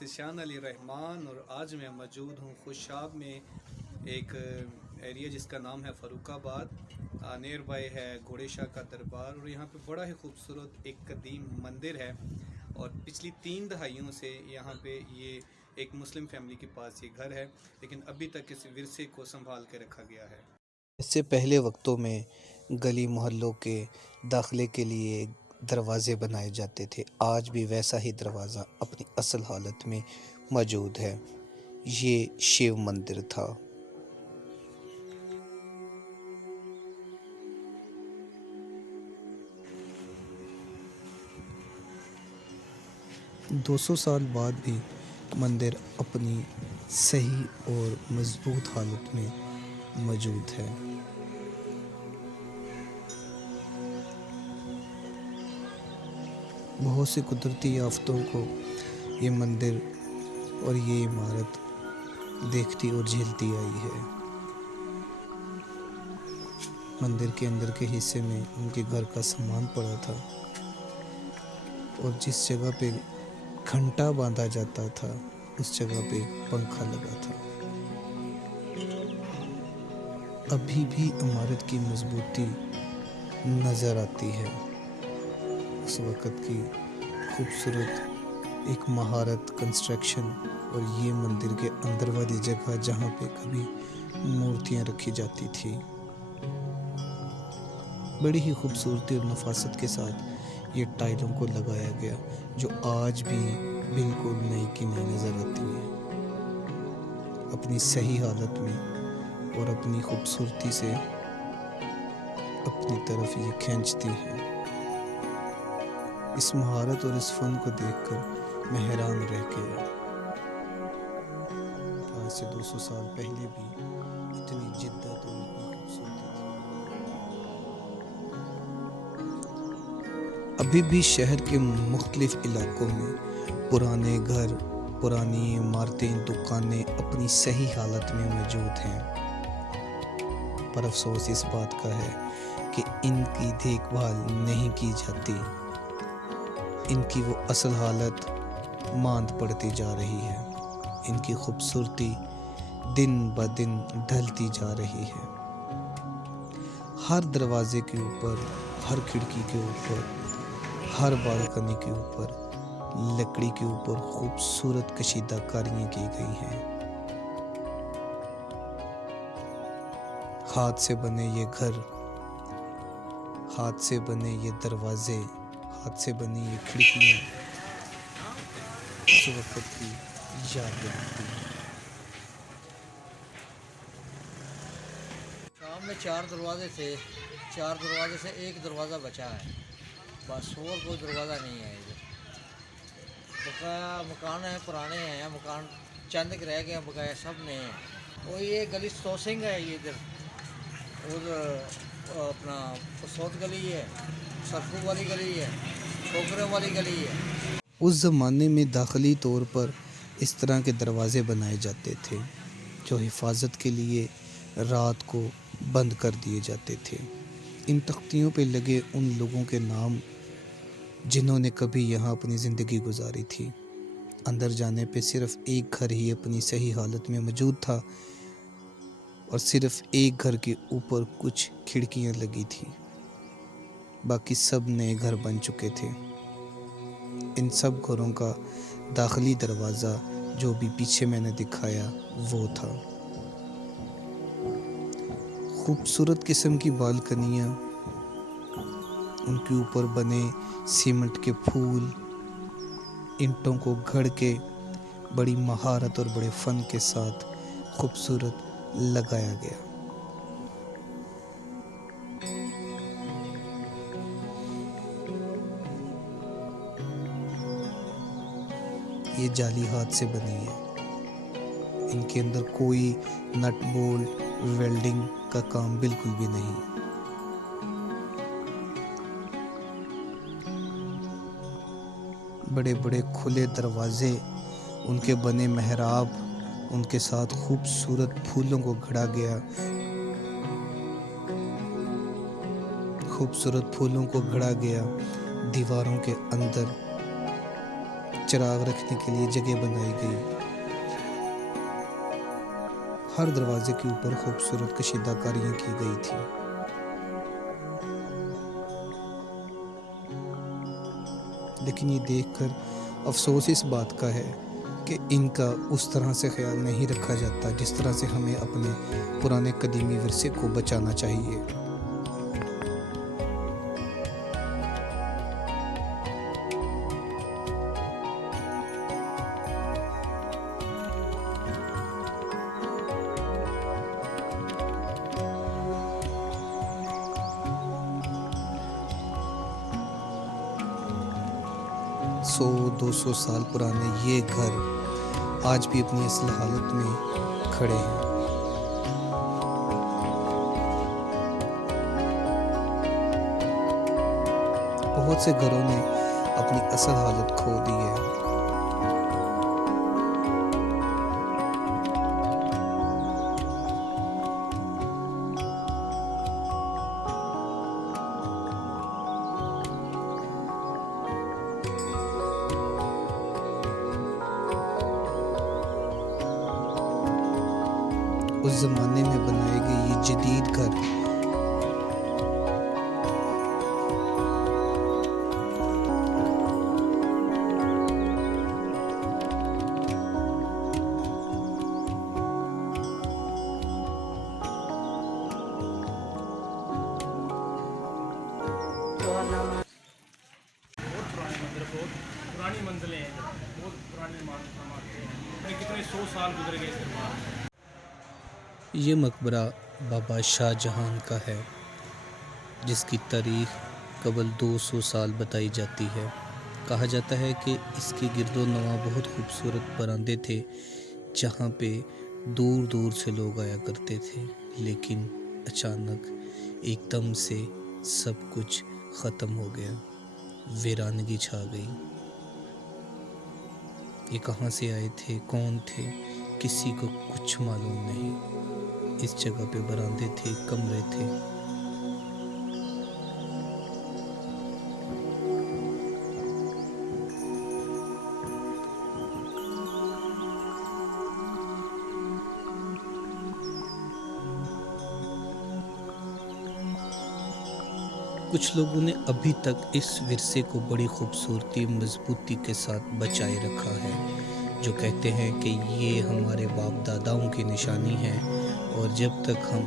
This is शान अली रहमान और आज मैं मौजूद हूँ खुशाब में एक एरिया जिसका नाम है फ़ारुखाबाद। नियर बाय है घोड़े शाह का दरबार और यहाँ पे बड़ा ही खूबसूरत एक कदीम मंदिर है और पिछली 3 दहाइयों से यहाँ पे ये एक मुस्लिम फैमिली के पास ये घर है, लेकिन अभी तक इस विरसे को संभाल के रखा गया है। इससे पहले वक्तों में गली मोहल्लों के दाखिले के लिए दरवाज़े बनाए जाते थे। आज भी वैसा ही दरवाज़ा अपनी असल हालत में मौजूद है। ये शिव मंदिर था। 200 साल बाद भी मंदिर अपनी सही और मजबूत हालत में मौजूद है। बहुत सी कुदरती आफतों को ये मंदिर और ये इमारत देखती और झेलती आई है। मंदिर के अंदर के हिस्से में उनके घर का सामान पड़ा था और जिस जगह पे घंटा बांधा जाता था उस जगह पे पंखा लगा था। अभी भी इमारत की मजबूती नज़र आती है। उस वक़्त की खूबसूरत एक महारत कंस्ट्रक्शन और ये मंदिर के अंदर वाली जगह जहाँ पे कभी मूर्तियाँ रखी जाती थी, बड़ी ही खूबसूरती और नफासत के साथ ये टाइलों को लगाया गया, जो आज भी बिल्कुल नई की नई नज़र आती है। अपनी सही हालत में और अपनी खूबसूरती से अपनी तरफ ये खींचती हैं। इस महारत और इस फन को देखकर मैं हैरान रह गया। आज से 200 साल पहले भी इतनी जिद्दत और इतनी खूबसूरती थी। अभी भी शहर के मुख्तलिफ इलाकों में पुराने घर, पुरानी इमारतें, दुकानें अपनी सही हालत में मौजूद हैं, पर अफसोस इस बात का है कि इनकी देखभाल नहीं की जाती। इनकी वो असल हालत मांद पड़ती जा रही है। इनकी खूबसूरती दिन ब दिन ढलती जा रही है। हर दरवाजे के ऊपर, हर खिड़की के ऊपर, हर बालकनी के ऊपर, लकड़ी के ऊपर खूबसूरत कशीदाकारियाँ की गई हैं। हाथ से बने ये घर, हाथ से बने ये दरवाजे, हाथ से बनी ये खिड़कियाँ उस वक़्त की याद दिलाती हैं। शाम में 4 दरवाजे थे, 4 दरवाजे से एक दरवाज़ा बचा है, बस और कोई दरवाज़ा नहीं है इधर। बकाया मकान है, पुराने हैं मकान, चंद के रह गए हैं, बकाया सब नए हैं। और ये गली सोसिंग है, ये इधर उधर अपना पसौत गली है, सरफू वाली गली है, छोकरे वाली गली है। उस ज़माने में दाखिली तौर पर इस तरह के दरवाज़े बनाए जाते थे जो हिफाजत के लिए रात को बंद कर दिए जाते थे। इन तख्तियों पे लगे उन लोगों के नाम जिन्होंने कभी यहाँ अपनी ज़िंदगी गुजारी थी। अंदर जाने पे सिर्फ़ एक घर ही अपनी सही हालत में मौजूद था और सिर्फ़ एक घर के ऊपर कुछ खिड़कियाँ लगी थी, बाकी सब नए घर बन चुके थे। इन सब घरों का दाखिली दरवाज़ा जो भी पीछे मैंने दिखाया वो था। खूबसूरत किस्म की बालकनियाँ, उनके ऊपर बने सीमेंट के फूल, ईंटों को घड़ के बड़ी महारत और बड़े फ़न के साथ खूबसूरत लगाया गया। ये जाली हाथ से बनी है। इनके अंदर कोई नट बोल्ट वेल्डिंग का काम बिल्कुल भी नहीं। बड़े बड़े खुले दरवाजे, उनके बने मेहराब, उनके साथ खूबसूरत फूलों को घड़ा गया, खूबसूरत फूलों को घड़ा गया दीवारों के अंदर, चिराग रखने के लिए जगह बनाई गई। हर दरवाजे के ऊपर खूबसूरत कशीदाकारियां की गई थी। लेकिन ये देखकर अफसोस इस बात का है कि इनका उस तरह से ख्याल नहीं रखा जाता जिस तरह से हमें अपने पुराने कदीमी विरसे को बचाना चाहिए। सौ 200 साल पुराने ये घर आज भी अपनी असल हालत में खड़े हैं। बहुत से घरों ने अपनी असल हालत खो दी है। उस जमाने में बनाए गए ये जदीद घर पुरानी मंजिलें हैं, बहुत पुराने मार्ग कितने 100 साल गुजर गए इसके बाद। ये मकबरा बाबा शाहजहां का है जिसकी तारीख कबल 200 साल बताई जाती है। कहा जाता है कि इसके गिरदो नवा बहुत खूबसूरत बरामदे थे जहाँ पे दूर दूर से लोग आया करते थे, लेकिन अचानक एकदम से सब कुछ ख़त्म हो गया, वीरानगी छा गई। ये कहाँ से आए थे, कौन थे, किसी को कुछ मालूम नहीं। इस जगह पे बरामदे थे, कमरे थे। कुछ लोगों ने अभी तक इस विरसे को बड़ी खूबसूरती मजबूती के साथ बचाए रखा है, जो कहते हैं कि ये हमारे बाप दादाओं की निशानी है और जब तक हम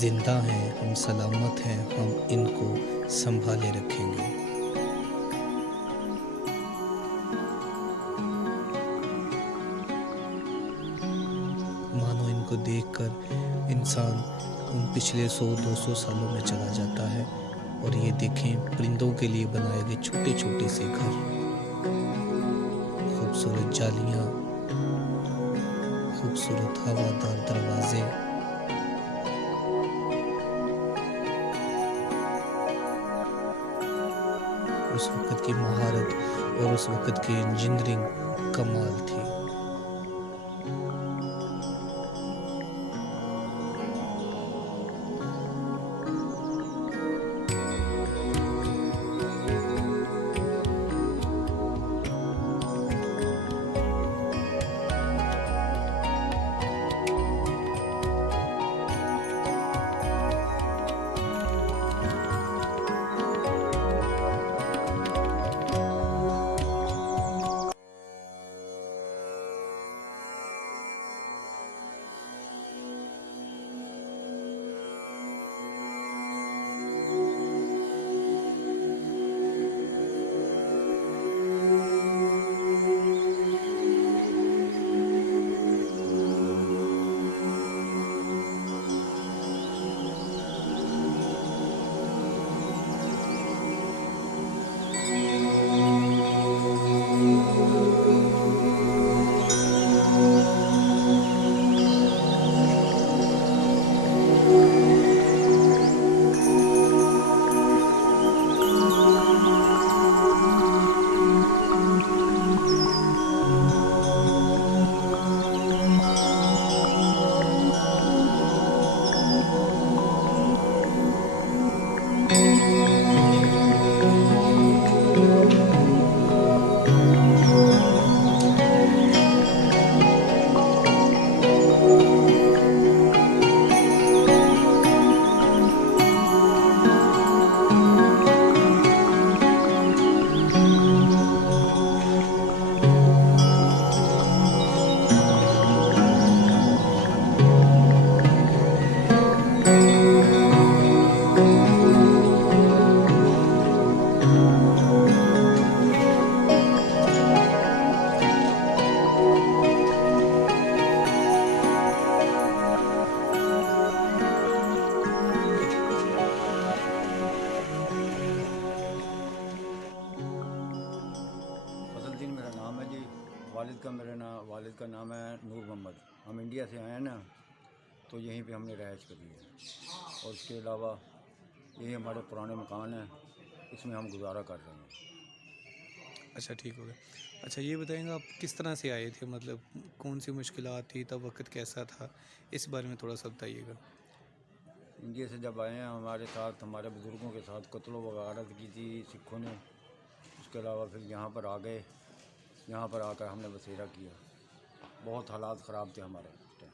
जिंदा हैं, हम सलामत हैं, हम इनको संभाले रखेंगे। मानो इनको देखकर इंसान उन पिछले 100-200 सालों में चला जाता है। और ये देखें, परिंदों के लिए बनाए गए छोटे छोटे से घर, खूबसूरत जालियां, खूबसूरत हवादार दरवाजे, उस वक़्त की महारत और उस वक़्त की इंजीनियरिंग कमाल थी। वालिद का नाम है नूर मोहम्मद। हम इंडिया से आए हैं ना, तो यहीं पे हमने रहायश करी है और इसके अलावा यही हमारे पुराने मकान हैं, इसमें हम गुजारा कर रहे हैं। अच्छा, ठीक हो गया। अच्छा, ये बताएंगे आप किस तरह से आए थे, मतलब कौन सी मुश्किलात थी तब, वक्त कैसा था, इस बारे में थोड़ा सा बताइएगा। इंडिया से जब आए हैं हमारे साथ हमारे बुज़ुर्गों के साथ कत्ल वगारत की थी सिखों ने। उसके अलावा फिर यहाँ पर आ गए, यहाँ पर आकर हमने बसेरा किया। बहुत हालात ख़राब थे हमारे उस टाइम।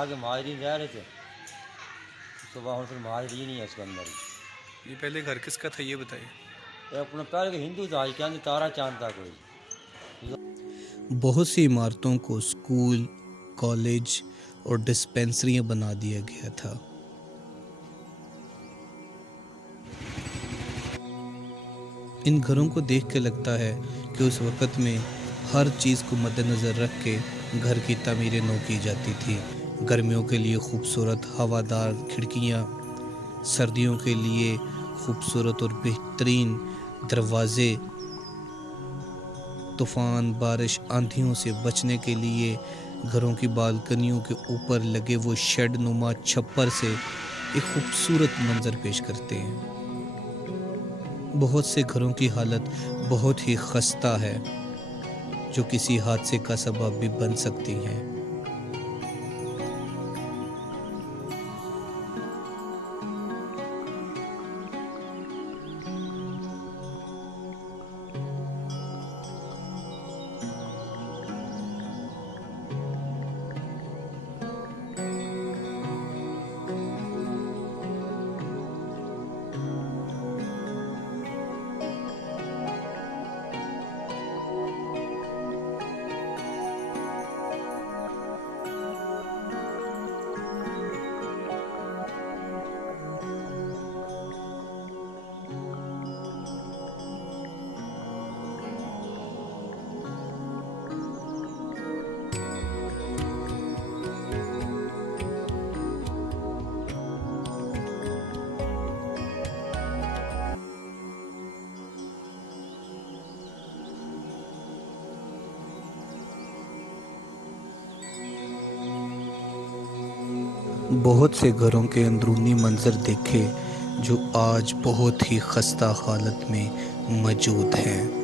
आगे महाजरीन रह रहे थे, सुबह हम फिर महाजरीन ही है उसके अंदर ही। ये पहले घर किसका था ये बताइए। ये अपना पहले के हिंदू था, क्या तारा चांद था कोई। बहुत सी इमारतों को स्कूल, कॉलेज और डिस्पेंसरियां बना दिया गया था। इन घरों को देख के लगता है कि उस वक़्त में हर चीज़ को मद्देनज़र रख के घर की तामीरें नौ की जाती थी। गर्मियों के लिए खूबसूरत हवादार खिड़कियाँ, सर्दियों के लिए खूबसूरत और बेहतरीन दरवाज़े, तूफ़ान, बारिश, आंधियों से बचने के लिए घरों की बालकनियों के ऊपर लगे वो शेड नुमा छप्पर से एक खूबसूरत मंजर पेश करते हैं। बहुत से घरों की हालत बहुत ही खस्ता है, जो किसी हादसे का सबब भी बन सकती हैं। बहुत से घरों के अंदरूनी मंजर देखे जो आज बहुत ही खस्ता हालत में मौजूद हैं।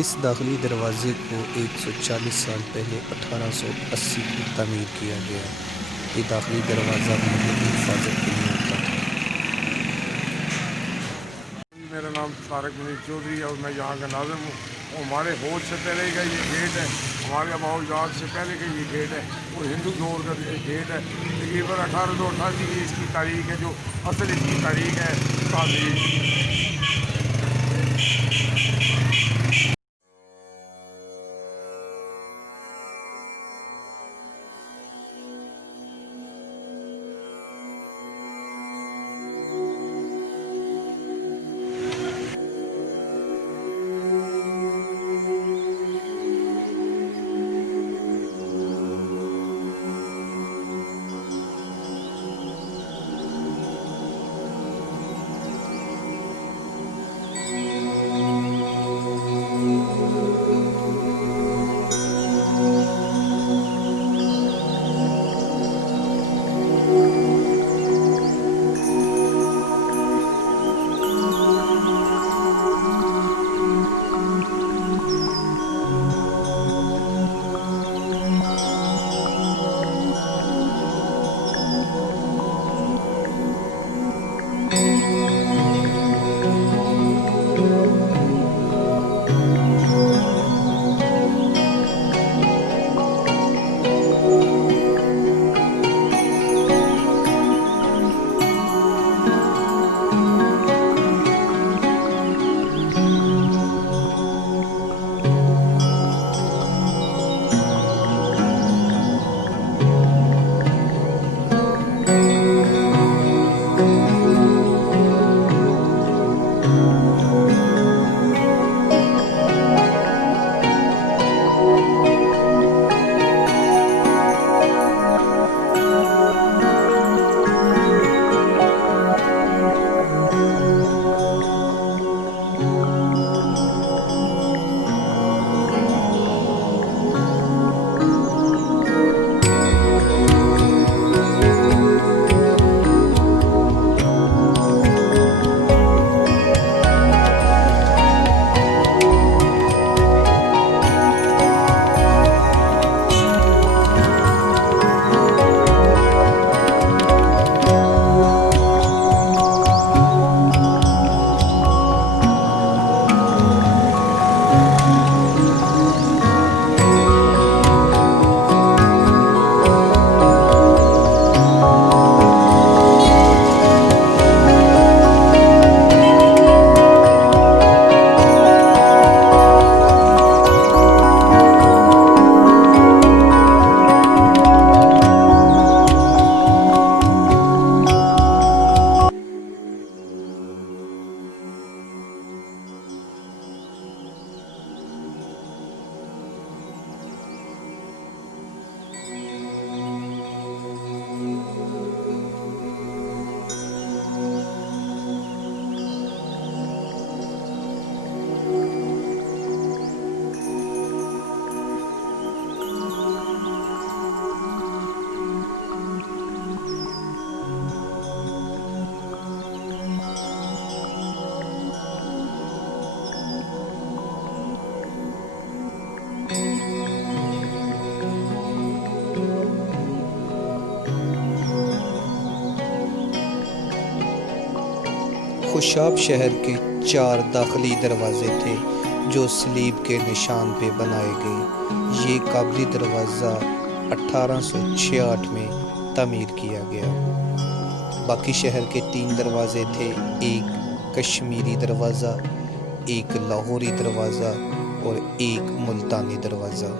इस दाखिली दरवाज़े को 140 साल पहले 1880 में तमीर किया गया। ये दाखिली दरवाज़ा महल की हिफाजत के लिए होता था। मेरा नाम तारक मुनीर चौधरी और मैं यहाँ का नाज़िम हूँ। हमारे होश से पहले का ये गेट है, हमारे अबाउजात से पहले का ये गेट है और हिंदू दौर का गेट है। तकरीबन 1888 की इसकी तारीख है, जो असल इसकी तारीख है ताज़ीम। खुशाब शहर के 4 दाखिली दरवाज़े थे जो सलीब के निशान पे बनाए गए। ये काबली दरवाज़ा 1866 में तमीर किया गया। बाकी शहर के 3 दरवाज़े थे, एक कश्मीरी दरवाज़ा, एक लाहौरी दरवाज़ा और एक मुल्तानी दरवाज़ा।